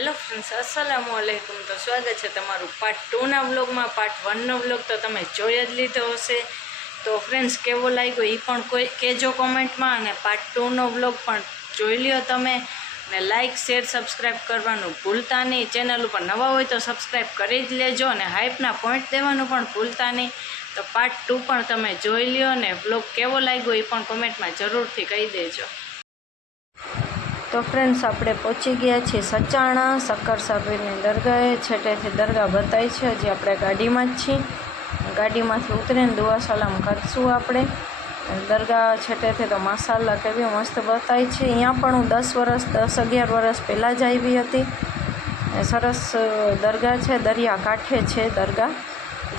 Hello friends, અસલામુ અલૈકુમ। તો સ્વાગત છે તમારું પાર્ટ 2ના વ્લોગમાં। પાર્ટ 1નો વ્લોગ તો તમે જોઈ જ લીધો હશે। તો ફ્રેન્ડ્સ, કેવો લાગ્યો એ પણ કોઈ કહેજો કોમેન્ટમાં, અને પાર્ટ 2નો વ્લોગ પણ જોઈ લ્યો તમે, અને લાઇક શેર સબસ્ક્રાઈબ કરવાનું ભૂલતા નહીં। ચેનલ ઉપર નવા હોય તો સબસ્ક્રાઈબ કરી જ લેજો, અને હાઈપના પોઈન્ટ દેવાનું પણ ભૂલતા નહીં। તો પાર્ટ 2 પણ તમે જોઈ લ્યો, અને વ્લોગ કેવો લાગ્યો એ પણ કોમેન્ટમાં જરૂરથી કહી દેજો। તો ફ્રેન્ડ્સ, આપણે પહોંચી ગયા છીએ સચાણા શક્કર સાબીરની દરગાહે। છેટેથી દરગાહ બતાવી છે, હજી આપણે ગાડીમાં જ છીએ। ગાડીમાંથી ઉતરીને દુઆ સલામ કરશું આપણે। દરગાહ છેટેથી તો માશાલ્લાહ કેવી મસ્ત બતાવી છે। અહીંયા પણ હું 10-11 વર્ષ પહેલાં જ આવી હતી। સરસ દરગાહ છે, દરિયા કાંઠે છે દરગાહ।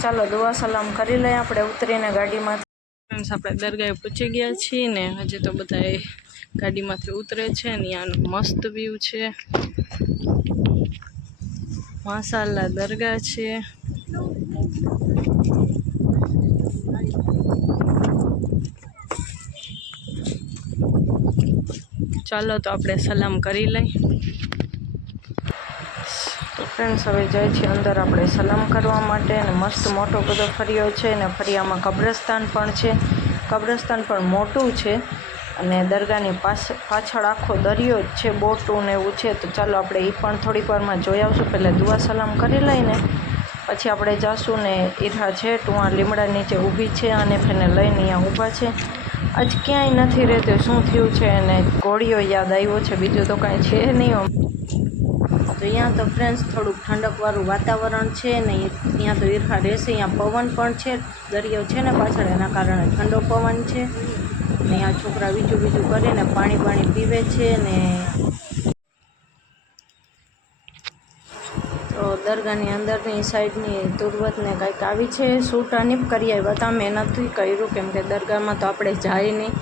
ચાલો દુઆ સલામ કરી લઈએ આપણે ઉતરીને ગાડીમાંથી। ફ્રેન્ડ્સ, આપણે દરગાહે પહોંચી ગયા છીએ ને હજી તો બધા ગાડીમાંથી ઉતરે છે ને ત્યાંનું મસ્ત વ્યૂ છે, માશાલ્લાહ દરગાહ છે। ચાલો તો આપણે સલામ કરી લઈ। તો ફ્રેન્ડ્સ, હવે જાય છે અંદર આપણે સલામ કરવા માટે, અને મસ્ત મોટો બધો ફરિયો છે, ને ફરિયામાં કબ્રસ્તાન પણ છે। કબ્રસ્તાન પણ મોટું છે, અને દરગાહની પાછળ આખો દરિયો જ છે, બોટું ને એવું છે। તો ચાલો આપણે એ પણ થોડીક વારમાં જોઈ આવશું। પહેલાં દુઆ સલામ કરી લઈને પછી આપણે જાશું। ને ઈરહા છે ટુવા લીમડા નીચે ઊભી છે, અને ફેને લઈને અહીંયા ઊભા છે। આજ ક્યાંય નથી રહેતું, શું થયું છે એને ઘોડીઓ યાદ આવ્યો છે, બીજું તો કાંઈ છે નહીં। તો અહીંયા તો ફ્રેન્ડ્સ થોડુંક ઠંડકવાળું વાતાવરણ છે ને, અહીંયા તો ઈરહા રહેશે। અહીંયા પવન પણ છે, દરિયો છે ને પાછળ, એના કારણે ઠંડો પવન છે। ને આ છોકરા બીજું કરીને પાણી પીવે છે ને। તો દરગાહની અંદરની સાઈડની તુરબતને કંઈક આવી છે, શૂટ અનીપ કરી આવ્યા હતા। મેં નથી કર્યું, કેમ કે દરગાહમાં તો આપણે જાય નહીં,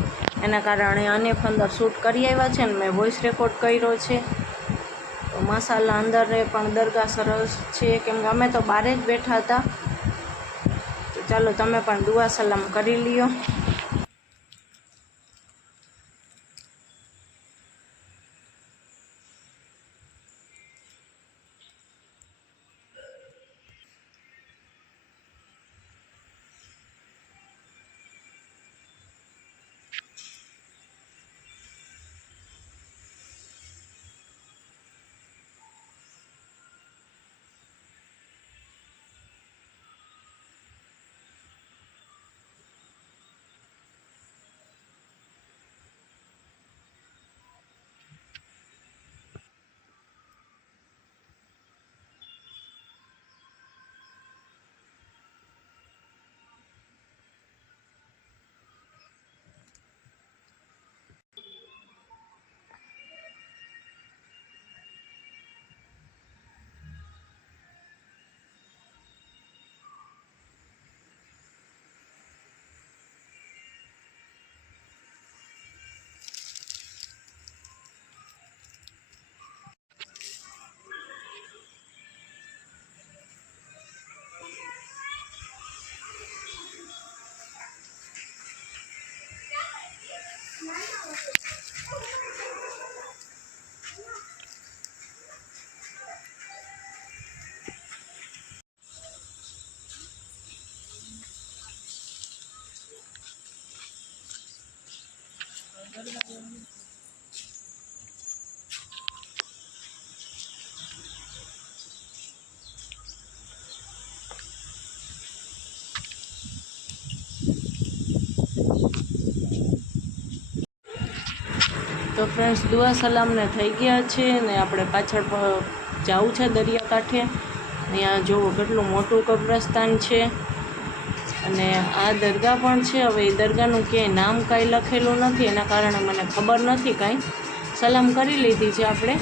એના કારણે અનીફ અંદર શૂટ કરી આવ્યા છે ને મેં વોઇસ રેકોર્ડ કર્યો છે। તો માશાલ્લાહ અંદર પણ દરગાહ સરસ છે, કેમ કે અમે તો બહાર જ બેઠા હતા। તો ચાલો તમે પણ દુઆ સલામ કરી લ્યો। તો ફ્રેન્ડ્સ, દુઆ સલામને થઈ ગયા છે ને આપણે પાછળ જવું છે દરિયાકાંઠે। અહીંયા જોવો કેટલું મોટું કબ્રસ્તાન છે, અને આ દરગાહ પણ છે। હવે એ દરગાહનું ક્યાંય નામ કાંઈ લખેલું નથી, એના કારણે મને ખબર નથી કાંઈ। સલામ કરી લીધી છે આપણે,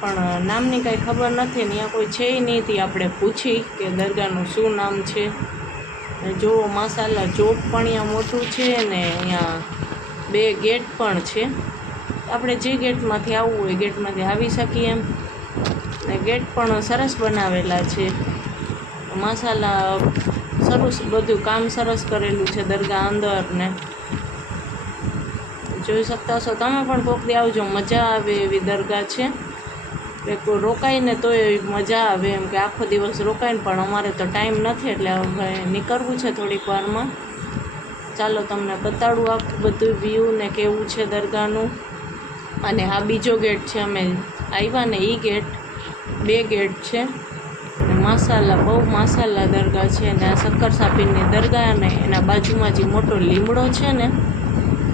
પણ નામની કાંઈ ખબર નથી। અહીંયા કોઈ છે નહીં, તે આપણે પૂછી કે દરગાહનું શું નામ છે। જોવો માશાલ્લાહ ચોક પણ અહીંયા મોટું છે, ને અહીંયા 2 ગેટ પણ છે। આપણે જે ગેટમાંથી આવવું હોય ગેટમાંથી આવી શકીએ એમ, ને ગેટ પણ સરસ બનાવેલા છે, માશાલ્લાહ સરસ બધું કામ સરસ કરેલું છે દરગાહ અંદર ને। જોઈ શકતા હશો તમે પણ કોક દી આવજો, મજા આવે એવી દરગાહ છે। રોકાઈને તોય મજા આવે એમ કે આખો દિવસ રોકાઈને, પણ અમારે તો ટાઈમ નથી એટલે હવે નીકળવું છે થોડીક વારમાં. ચાલો તમને બતાડું આખું બધું વ્યૂ ને કેવું છે દરગાહનું. અને આ બીજો ગેટ છે, અમે આવ્યા ને એ ગેટ, 2 ગેટ છે. માશાલ્લાહ, બહુ માશાલ્લાહ દરગાહ છે. અને આ શક્કર સાપીરની દરગાહ અને એના બાજુમાં જે મોટો લીમડો છે ને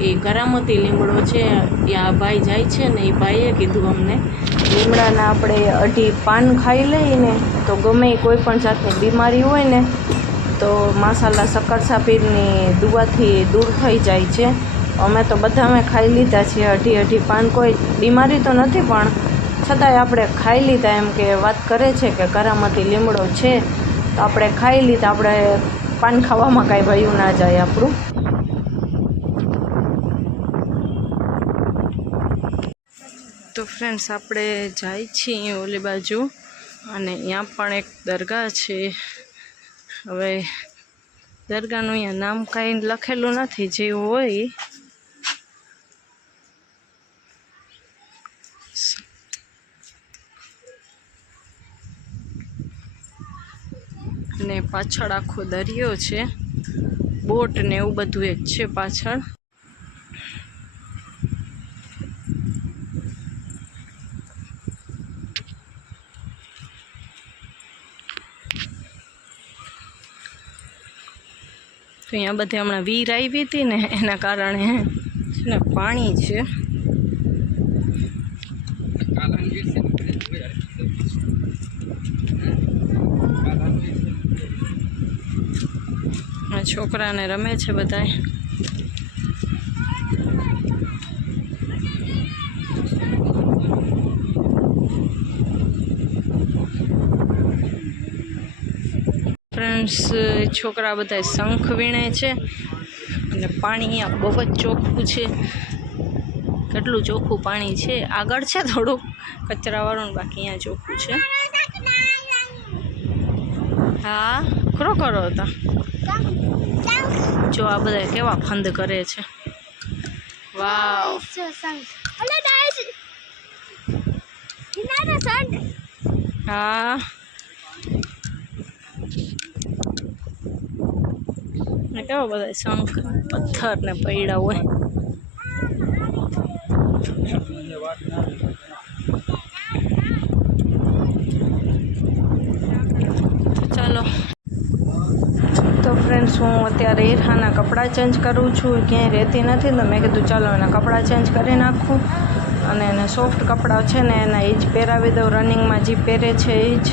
એ કરામતી લીમડો છે. ત્યાં ભાઈ જાય છે ને એ ભાઈએ કીધું અમને, લીમડાના આપણે 2 પાન ખાઈ લઈએ ને તો ગમે કોઈ પણ જાતની બીમારી હોય ને તો માશાલ્લાહ શક્કર સાપીરની દુઆથી દૂર થઈ જાય છે. અમે તો બધા ખાઈ લીધા છે 2 પાન. કોઈ બીમારી તો નથી પણ છતાંય આપણે ખાઈ લીધા, એમ કે વાત કરે છે કે કરામતી લીમડો છે તો આપણે ખાઈ લીધા. આપણે પાન ખાવામાં કાંઈ ભયું ના જાય આપણું. તો ફ્રેન્ડ્સ આપણે જાય છીએ ઓલી બાજુ, અને ત્યાં પણ એક દરગાહ છે. હવે દરગાહનું અહીંયા નામ કાંઈ લખેલું નથી, જે હોય ને પાછળ આખો દરિયો છે, બોટ ને એવું બધું એક છે પાછળ. તો અહીંયા બધે હમણાં વીર આવી હતી ને એના કારણે છે ને પાણી છે. આ છોકરાને રમે છે બધાય. ફ્રેન્ડ્સ, છોકરા બધા શંખ વીણે છે. અને પાણી અહીંયા બહુ જ ચોખ્ખું છે. કેટલું ચોખ્ખું પાણી છે. આગળ છે થોડુંક કચરાવાળું, બાકી અહીંયા ચોખ્ખું છે. હા, ખરો હતા. જો આ બધા કેવા ફંદ કરે છે. વાવ, હા ને કેવા બધા શંખ પથ્થર ને પૈડા હોય. ચાલો તો ફ્રેન્ડ્સ, હું અત્યારે ઈરહાના કપડાં ચેન્જ કરું છું. ક્યાંય રહેતી નથી તો મેં કીધું ચાલો એના કપડાં ચેન્જ કરી નાખું, અને એને સોફ્ટ કપડાં છે ને એના એ જ પહેરાવી દઉં. રનિંગમાં જે પહેરે છે એ જ.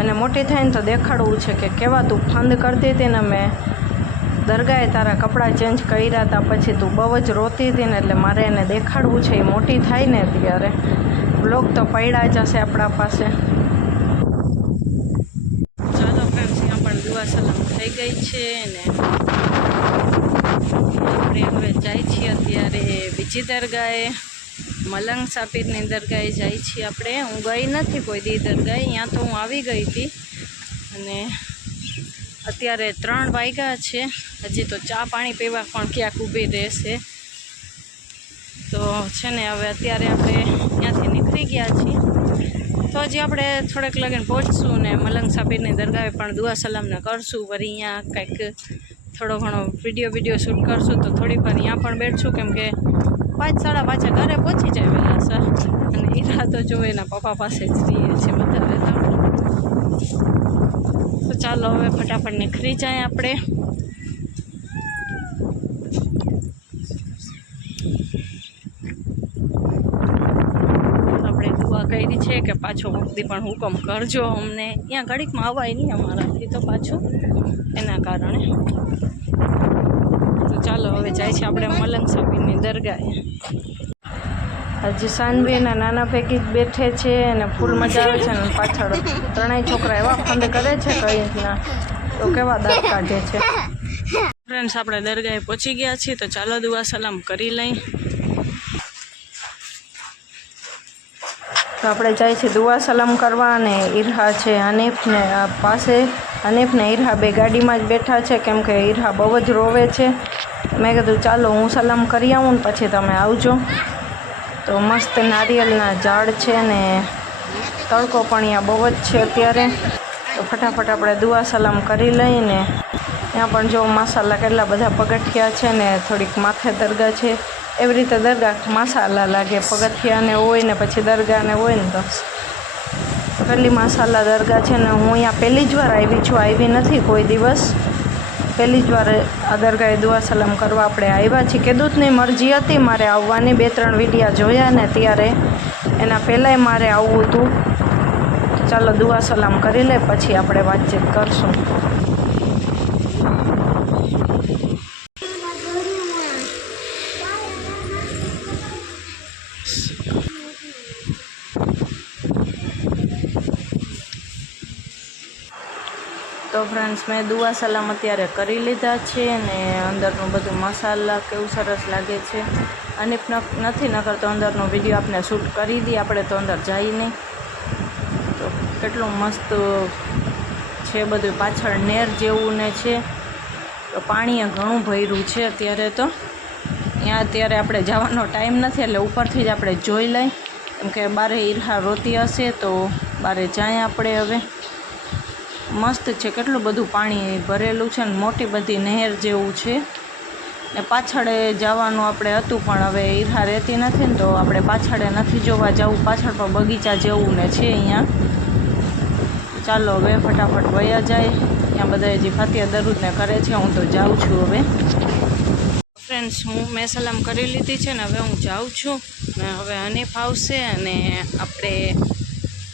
એને મોટી થાય ને તો દેખાડવું છે કે કેવા તું ફંદ કરતી હતી ને, મેં દરગાહે તારા કપડાં ચેન્જ કર્યા હતા પછી તું બહુ જ રોતી હતી ને, એટલે મારે એને દેખાડવું છે. એ મોટી થાય ને ત્યારે. બ્લોગ તો પડ્યા જ હશે આપણા પાસે. ચાલો ફ્રેન્ડ્સ, ત્યાં પણ દુઆ સલામ થઈ ગઈ છે ને આપણે હવે જાય છીએ અત્યારે બીજી દરગાહે, મલંગ સાપીરની દરગાહે જાય છીએ આપણે. હું ગઈ નથી કોઈ દી દરગાહે, ત્યાં તો હું આવી ગઈ હતી. અને અત્યારે 3 વાગ્યા છે. હજી તો ચા પાણી પીવા પણ ક્યાંક ઊભી રહેશે. તો છે ને હવે અત્યારે આપણે ત્યાંથી નીકળી ગયા છીએ. તો હજી આપણે થોડેક લગીને પહોંચશું ને મલંગ સાપીરની દરગાહે પણ દુઆ સલામને કરશું. વળી અહીંયા કંઈક થોડો ઘણો વિડીયો શૂટ કરશું. તો થોડીક વાર અહીંયા પણ બેઠશું, કેમ કે 5 સાડા 5 ઘરે પહોંચી જાય વહેલા સર. અને ઈરા તો જો એના પપ્પા પાસે જ રહીએ છે વધારે તો ચાલો હવે ફટાફટ નીકળી જાય આપણે. આપણે દુઆ કરી છે કે પાછો વખતે પણ હુકમ કરજો અમને. ત્યાં ઘડીકમાં અવાય નહીં અમારાથી તો પાછું, એના કારણે. તો ચાલો હવે જાય છે આપણે મલંગ સાપીરની દરગાહે. હજી સાનવીના નાના ભેગી જ બેઠે છે અને ફૂલ મજા આવે છે. ને પાછળ 3 છોકરા એવા ફંદ કરે છે કઈ રીતના, તો કેવા દાંત કાઢે છે. ફ્રેન્ડ્સ, આપણે દરગાહે પહોંચી ગયા છીએ. તો ચાલો દુઆ સલામ કરી લઈ. તો આપણે જાય છે દુઆ સલામ કરવા. અને ઈરહા છે હનીફને પાસે. હનીફને ઈરહા 2 ગાડીમાં જ બેઠા છે, કેમ કે ઈરહા બહુ જ રોવે છે. મેં કીધું ચાલો હું સલામ કરી આવું ને પછી તમે આવજો. તો મસ્ત નારિયેળના ઝાડ છે ને તડકો પણ અહીંયા બહુ જ છે અત્યારે. તો ફટાફટ આપણે દુઆ સલામ કરી લઈને ત્યાં પણ જો માસાલ્લા કેટલા બધા પગથિયા છે ને થોડીક માથે દરગાહ છે. એવી રીતે દરગાહ માસાલ્લા લાગે, પગથિયાને હોય ને પછી દરગાહને હોય ને તો પહેલી માસાલ્લા દરગાહ છે ને હું અહીંયા પહેલી જ વાર આવી છું, આવી નથી કોઈ દિવસ. પહેલી જ વાર આ દરગાહે દુઆ સલામ કરવા આપણે આવ્યા છીએ. ખેડૂતની મરજી હતી મારે આવવાની, 2-3 વિડીયા જોયા ને ત્યારે એના પહેલાંય મારે આવવું હતું. ચાલો દુઆ સલામ કરી લે પછી આપણે વાતચીત કરશું. તો ફ્રેન્ડ્સ મેં દુઆ સલામ અત્યારે કરી લીધા છે ને અંદરનું બધું મસાલા કેવું સરસ લાગે છે. અને નથી ન કરતો અંદરનો વિડીયો આપણે શૂટ કરી દઈએ, આપણે તો અંદર જઈ નહીં. તો કેટલું મસ્ત છે બધું, પાછળ નેર જેવું ને છે. તો પાણીએ ઘણું ભર્યું છે અત્યારે. તો ત્યાં અત્યારે આપણે જવાનો ટાઈમ નથી એટલે ઉપરથી જ આપણે જોઈ લઈ, કેમ કે બારે ઈરહા રોતી હશે તો બારે જાય આપણે. હવે મસ્ત છે, કેટલું બધું પાણી ભરેલું છે ને મોટી બધી નહેર જેવું છે. ને પાછળ જવાનું આપણે હતું પણ હવે ઈરહા રહેતી નથી ને તો આપણે પાછળ નથી જોવા જવું. પાછળ પણ બગીચા જેવું ને છે અહીંયા. ચાલો હવે ફટાફટ વયા જાય. ત્યાં બધા હજી ફાતિહા દરૂદને કરે છે, હું તો જાઉં છું હવે. ફ્રેન્ડ્સ મેં સલામ કરી લીધી છે ને હવે હું જાઉં છું. ને હવે હનીફ આવશે અને આપણે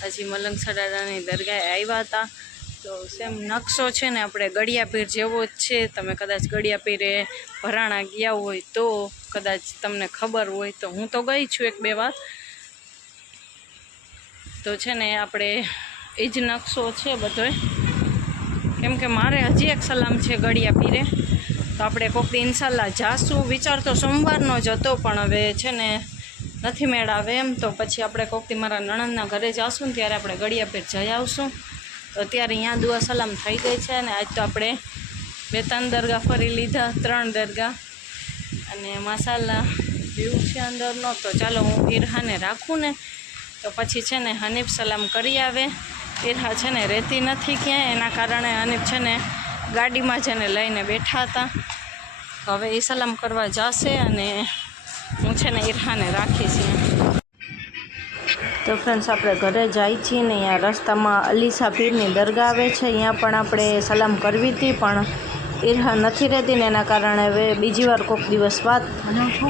હજી મલંગ સડાડાની દરગાહે આવ્યા હતા. તો સેમ નકશો છે ને આપણે ગળિયાપીર જેવો જ છે. તમે કદાચ ગળિયાપીરે ભરાણા ગયા હોય તો કદાચ તમને ખબર હોય. તો હું તો ગઈ છું 1-2 વાર. તો છે ને આપણે એ જ નકશો છે બધોય. કેમ કે મારે હજી એક સલામ છે ગળિયાપીરે. તો આપણે કોક દી ઇન્શાલ્લાહ જાશું. વિચાર તો સોમવારનો જ હતો પણ હવે છે ને નથી મેળ આવે એમ. તો પછી આપણે કોક દી મારા નણંદના ઘરે જાશું ને ત્યારે આપણે ગળિયાપીર જઈ આવશું. તો અત્યારે અહીંયા દુઆ સલામ થઈ ગઈ છે અને આજ તો આપણે 2-3 દરગાહ ફરી લીધા, 3 દરગાહ. અને માસાલ્લા વ્યૂ છે અંદરનો. તો ચાલો હું ઈરહાને રાખું ને તો પછી છે ને હનીફ સલામ કરી આવે. ઈરહા છે ને રહેતી નથી ક્યાંય, એના કારણે હનીફ છે ને ગાડીમાં જ એને લઈને બેઠા હતા. તો હવે એ સલામ કરવા જશે અને હું છે ને ઈરહાને રાખીશ. તો ફ્રેન્ડ્સ આપણે ઘરે જાય છીએ ને અહીંયા રસ્તામાં અલીસા પીરની દરગાહ આવે છે. અહીંયા પણ આપણે સલામ કરવી હતી પણ ઈરહા નથી રહેતી ને એના કારણે હવે બીજી વાર કોઈક દિવસ વાત.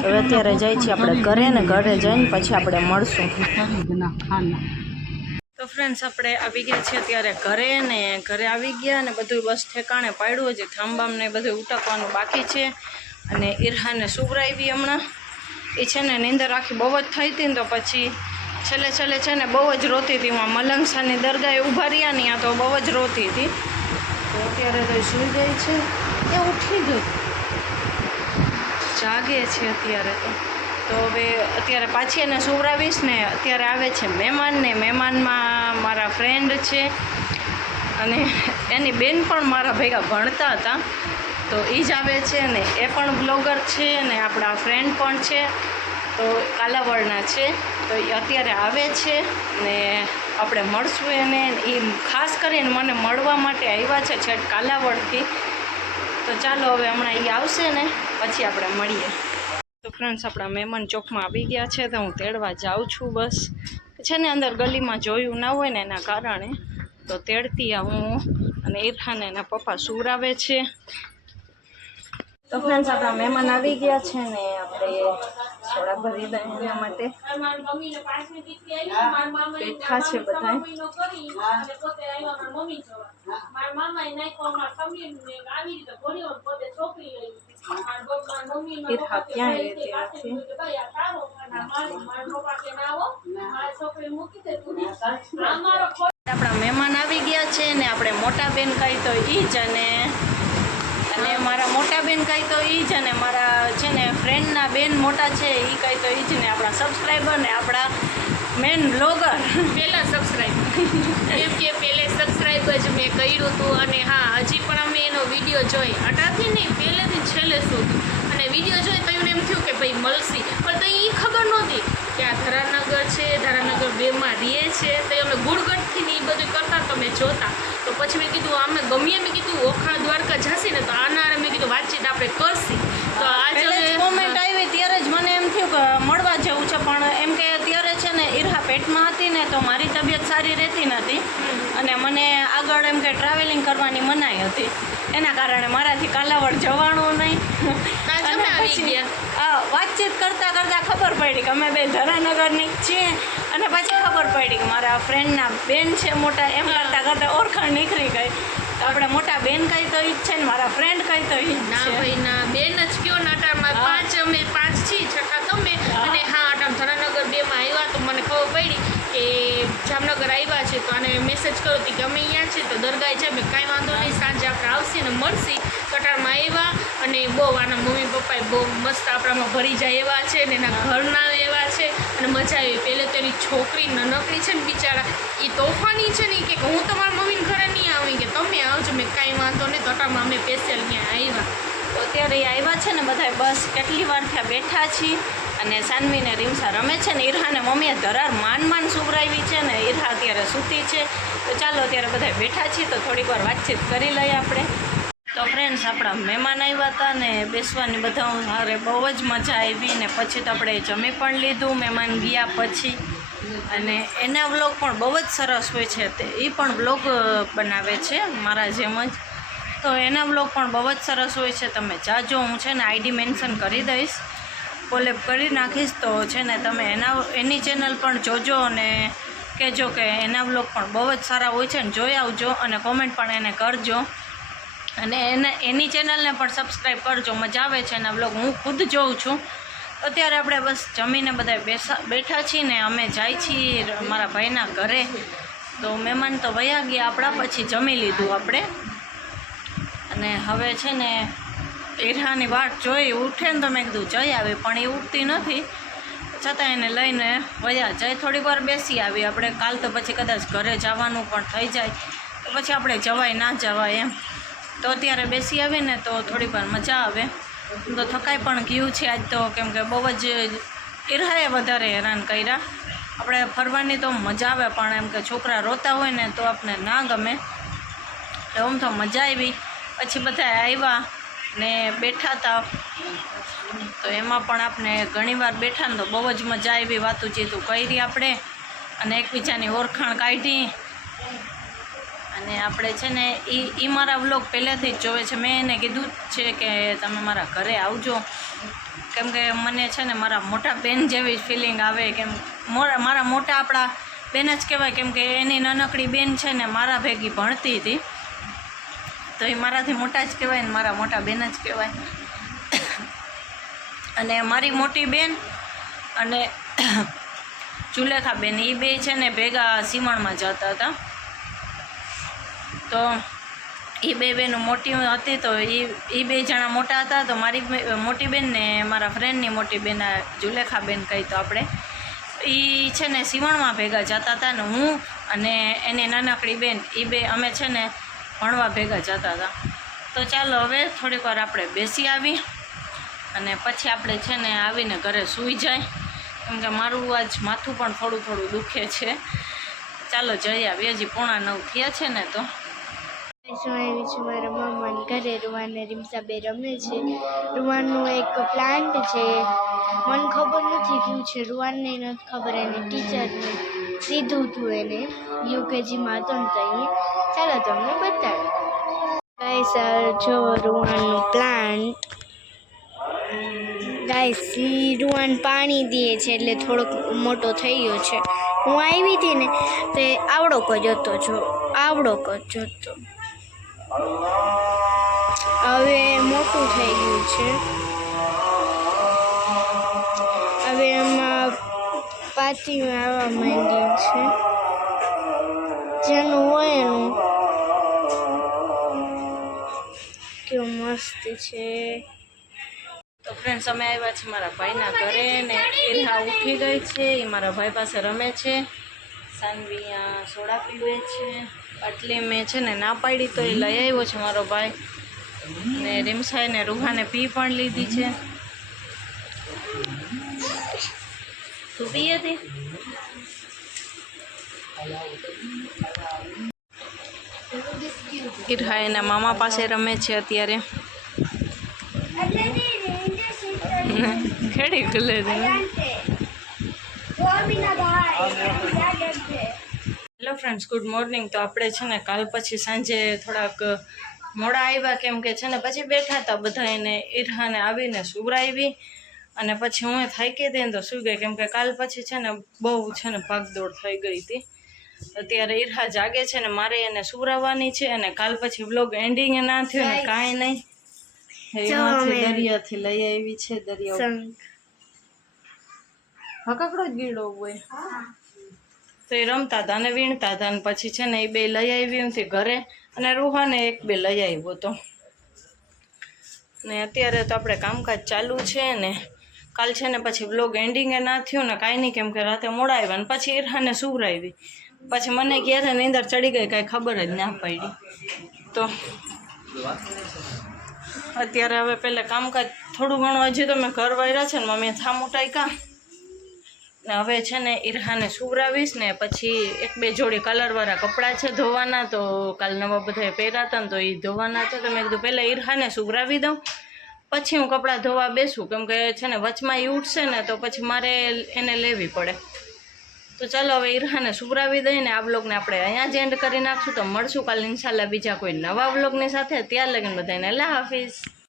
હવે અત્યારે જાય છીએ આપણે ઘરે ને ઘરે જઈને પછી આપણે મળશું. તો ફ્રેન્ડ્સ આપણે આવી ગયા છીએ અત્યારે ઘરે ને ઘરે આવી ગયા અને બધું બસ ઠેકાણે પાડ્યું. હજી થાંબામને બધું ઉટકવાનું બાકી છે. અને ઈરહાને સુવરાવી હમણાં. એ છે ને નીંદર આખી બહુ જ થઈ હતી ને તો પછી છેલ્લે છે ને બહુ જ રોતી હતી. હું મલંગસાની દરગાહે ઊભા રહ્યા ને ત્યાં તો બહુ જ રોતી હતી. તો અત્યારે તો સૂઈ ગઈ છે. એ ઉઠી ગઈ, જાગે છે અત્યારે. તો હવે અત્યારે પાછી એને સુવરાવીશ ને. અત્યારે આવે છે મહેમાન ને મહેમાનમાં મારા ફ્રેન્ડ છે અને એની બેન પણ મારા ભેગા ભણતા હતા. તો એ જ આવે છે ને એ પણ બ્લોગર છે ને આપણા ફ્રેન્ડ પણ છે. તો કાલાવડના છે. તો એ અત્યારે આવે છે ને આપણે મળશું એને. એ ખાસ કરીને મને મળવા માટે આવ્યા છે છેક કાલાવડથી. તો ચાલો હવે હમણાં એ આવશે ને પછી આપણે મળીએ. તો ફ્રેન્ડ્સ આપણા મહેમાન ચોકમાં આવી ગયા છે તો હું તેડવા જાઉં છું. બસ છે ને અંદર ગલીમાં જોયું ના હોય ને એના કારણે તો તેડતી હું. અને ઈરહાને એના પપ્પા સુવરાવે છે. તો ફ્રેન્ડ્સ આપણા મહેમાન આવી ગયા છે ને આપણે સોડા ભરી દઈએ એના માટે બેઠા છે બધા. ઈરહા ક્યાંય રહેતી નથી. આપણા મહેમાન આવી ગયા છે ને આપણે મોટા બેન કહી તો ઈ જ અને મારા મોટા બેન કહી તો ઈ જ અને મારા છે ને ફ્રેન્ડના બેન મોટા છે એ કહી તો ઈ જ ને આપણા સબસ્ક્રાઈબર ને આપણા મેન બ્લોગર પહેલાં સબસ્ક્રાઈબર કેમ કે પહેલે સબસ્ક્રાઈબ જ મેં કર્યું હતું. અને હા હજી પણ અમે એનો વિડીયો જોઈ અટાથી નહીં પહેલેથી છેલ્લે સુધી. અને અને વિડીયો જોઈ તો એને એમ થયું કે ભાઈ મળશી, પણ તો એ ખબર નહોતી કે આ ધરાનગર છે, ધરાનગર 2માં રહે છે. તો અમે ગુડગઢથી ને એ બધું કરતા તો મેં જોતા. તો પછી મેં કીધું અમે ગમીએ, મેં કીધું ઓખા દ્વારકા જશે ને તો આના મેં કીધું વાતચીત આપણે કરશી. તો આજે કોમેન્ટ આવી ત્યારે જ મને એમ થયું કે મળવા જવું છે, પણ એમ કે ત્યારે છે ને ઈરહા પેટમાં હતી ને તો મારી તબિયત સારી રહેતી નથી અને મને આગળ એમ કે ટ્રાવેલિંગ કરવાની મનાઈ હતી, એના કારણે મારાથી કાલાવડ જવાનું નહીં. તમે આવી ગયા. વાતચીત કરતાં કરતાં ખબર પડી કે અમે બે ધરાનગરની જ છીએ અને પછી ખબર પડી કે મારા ફ્રેન્ડના બેન છે મોટા, એમ કરતાં કરતાં ઓળખાણ નીકળી ગઈ. તો આપણે મોટા બેન કઈ તો ઈ જ છે ને મારા ફ્રેન્ડ કઈ તો ઈ જ ના છે. ભાઈ ના, બેન જ કયો નાટામાં અમે પાંચ છીએ, છઠ્ઠા તમે. અને હા આટામ ધરાનગર 2માં આવ્યા તો મને ખબર પડી કે જામનગર આવ્યા છે. તો આને મેસેજ કરો હતી કે અમે અહીંયા છીએ તો દરગાહ છે. મેં કાંઈ વાંધો નહીં, સાંજે આપણે આવશે ને મળશી. કટારમાં આવ્યા અને બહુ આના મમ્મી પપ્પાએ બહુ મસ્ત આપણામાં ભરી જાય એવા છે ને એના ઘરના એવા છે અને મજા આવી. પહેલે તો એની છોકરી નનકડી છે ને બિચારા, એ તોફાની છે ને, કે હું તમારા મમ્મીને ઘરે નહીં આવી, કે તમે આવજો. મેં કાંઈ વાંધો નહીં, કટારમાં અમે સ્પેશિયલ ત્યાં આવ્યા. તો અત્યારે એ આવ્યા છે ને બધા, બસ કેટલી વાર થયા બેઠા છીએ અને સાનવીને રીમસા રમે છે ને ઈરહાને મમ્મીએ ધરાર માન સુવરાવી છે ને ઈરહા અત્યારે સૂતી છે. તો ચાલો અત્યારે બધા બેઠા છીએ તો થોડીક વાર વાતચીત કરી લઈએ આપણે. તો ફ્રેન્ડ્સ આપણા મહેમાન આવ્યા હતા ને બેસવાની બધા હારે બહુ જ મજા આવી ને પછી તો આપણે જમી પણ લીધું મહેમાન ગયા પછી. અને એના વ્લોગ પણ બહુ જ સરસ હોય છે, તે એ પણ વ્લોગ બનાવે છે મારા જેમ જ. તો એના વ્લોગ પણ બહુ જ સરસ હોય છે, તમે જાજો. હું છે ને આઈડી મેન્શન કરી દઈશ, કોલેબ કરી નાખીશ. તો છે ને તમે એની ચેનલ પણ જોજો અને કહેજો કે એના વ્લોગ પણ બહુ જ સારા હોય છે ને જોઈ આવજો અને કોમેન્ટ પણ એને કરજો. અને એની ચેનલને પણ સબસ્ક્રાઈબ કરજો, મજા આવે છે એના વ્લોગ, હું ખુદ જોઉં છું. અત્યારે આપણે બસ જમીને બધા બેઠા છીએ ને અમે જાય છીએ મારા ભાઈના ઘરે. તો મહેમાન તો વયા ગયા આપણા, પછી જમી લીધું આપણે. અને હવે છે ને ઈરહાની વાટ જોઈ, ઉઠે ને તો મેં કીધું જઈ આવી, પણ એ ઉઠતી નથી, છતાં એને લઈને વયા જાય. થોડીક વાર બેસી આવી આપણે, કાલ તો પછી કદાચ ઘરે જવાનું પણ થઈ જાય તો પછી આપણે જવાય ના જવાય એમ. તો અત્યારે બેસી આવીને તો થોડીક વાર મજા આવે. તો થકાઈ પણ ગયું છે આજ તો, કેમ કે બહુ જ ઈરહાએ વધારે હેરાન કર્યા. આપણે ફરવાની તો મજા આવે પણ એમ કે છોકરા રોતા હોય ને તો આપણે ના ગમે. આમ તો મજા આવી. પછી બધા આવ્યા ને બેઠા હતા તો એમાં પણ આપણે ઘણીવાર બેઠા ને તો બહુ જ મજા આવી, વાતું ચીતું કરી આપણે અને એકબીજાની ઓળખાણ કાઢી. અને આપણે છે ને એ મારા વ્લોગ પહેલેથી જ જોવે છે. મેં એને કીધું જ છે કે તમે મારા ઘરે આવજો, કેમ કે મને છે ને મારા મોટા બેન જેવી ફિલિંગ આવે. કેમ મારા મોટા આપણા બેન જ કહેવાય, કેમ કે એની નાનકડી બેન છે ને મારા ભેગી ભણતી હતી, તો એ મારાથી મોટા જ કહેવાય ને મારા મોટા બેન જ કહેવાય. અને મારી મોટી બેન અને જુલેખા બેન એ બે છે ને ભેગા સીવણમાં જતા હતા. તો એ બે બેનો મોટી હતી તો એ બે જણા મોટા હતા. તો મારી મોટી બેન ને મારા ફ્રેન્ડની મોટી બેન જુલેખા બેન કહી તો આપણે, એ છે ને સીવણમાં ભેગા જતા હતા ને હું અને એની નાનકડી બેન એ બે અમે છે ને ભણવા ભેગા જતા હતા. તો ચાલો હવે થોડીક વાર આપણે બેસી આવી અને પછી આપણે છે ને આવીને ઘરે સૂઈ જાય, કેમ કે મારું આજ માથું પણ થોડું થોડું દુખે છે. ચાલો જઈ આવીએ, હજી 8:45 થયા છે ને. તો શું આવી છું મારા મામાને ઘરે. રૂવાન ને રીમસા બે રમે છે. રૂવાનનું એક પ્લાન્ટ છે, મને ખબર નથી કયું છે, રૂવાનને નથી ખબર, એને ટીચરને દીધું હતું, એને યુકેજીમાં હતો ને તો અહીંયા. ચાલો તમને બતાડું. ગાઈસ જો રૂવાનનું પ્લાન્ટ. ગાઈસ રૂવાન પાણી દે છે એટલે થોડોક મોટો થઈ ગયો છે. હું આવી હતી ને તો એ આવડોક જ હતો, જો આવડોક જ હતો. હવે મોટું થઈ ગયું છે. હવે એમાં પાતી આવવા માંડી છે, જેનું હોય એનું. કેવું મસ્ત છે. તો ફ્રેન્ડ્સ અમે આવ્યા છીએ મારા ભાઈના ઘરે ને ઈરહા ઉઠી ગઈ છે, એ મારા ભાઈ પાસે રમે છે. સાનવી અહીંયા સોડા પીવે છે. આટલી મેં છે ને ના પાડી તો એ લઈ આવ્યો છે મારો ભાઈ. ને રીમસાઈને રૂહાને પી પણ લીધી છે. તું પીએ હતી? ઈરહા એના મામા પાસે રમે છે અત્યારે. ખેડી ખુલે છે. Hello friends, good morning. તો આપણે છે ને કાલ પછી સાંજે થોડાક મોડા આવ્યા, કેમ કે છે ને પછી બેઠા હતા બધા, એને ઈરહાને આવીને સુવરાવી અને પછી હું થાકી હતી ને તો સુઈ ગઈ, કેમ કે કાલ પછી છે ને બહુ છે ને ભાગદોડ થઈ ગઈ હતી. અત્યારે ઈરહા જાગે છે ને મારે એને સુવરાવવાની છે, અને કાલ પછી વ્લોગ એન્ડિંગ ના થયો ને કાંઈ નહીં. એમાંથી દરિયાથી લઈ આવી છે. દરિયા હકકડો જ ગીડો હોય તો એ રમતા હતા અને વીણતા હતા, અને પછી છે ને એ બે લઈ આવી એમથી ઘરે, અને રૂહાને એક બે લઈ આવ્યો હતો. ને અત્યારે તો આપણે કામકાજ ચાલુ છે ને કાલ છે ને પછી વ્લોગ એન્ડિંગે ના થયું ને કાંઈ નહીં, કેમ કે રાતે મોડા આવ્યા ને પછી ઈરહાને સુવરાવી, પછી મને ક્યારે નીંદર ચડી ગઈ કાંઈ ખબર જ ના પડી. તો અત્યારે હવે પહેલાં કામકાજ થોડું ઘણું હજી તો મેં ઘર વાળ્યા છે ને મમ્મીએ થામું ટાંક્યા ને હવે છે ને ઈરહાને સુવરાવીશ ને પછી એક બે જોડી કલરવાળા કપડાં છે ધોવાના, તો કાલ નવા બધા પહેર્યા હતા ને તો એ ધોવાના છે. તો મેં કીધું પહેલાં ઈરહાને સુવરાવી દઉં પછી હું કપડાં ધોવા બેસું, કેમ કે છે ને વચમાં એ ઉઠશે ને તો પછી મારે એને લેવી પડે. તો ચાલો હવે ઈરહાને સુવરાવી દઈને આ વ્લોગને આપણે અહીંયા જ એન્ડ કરી નાખશું. તો મળશું કાલે ઇન્શાલ્લાહ બીજા કોઈ નવા વ્લોગની સાથે. ત્યાર લગીને બધાને અલ્લાહ હાફિઝ.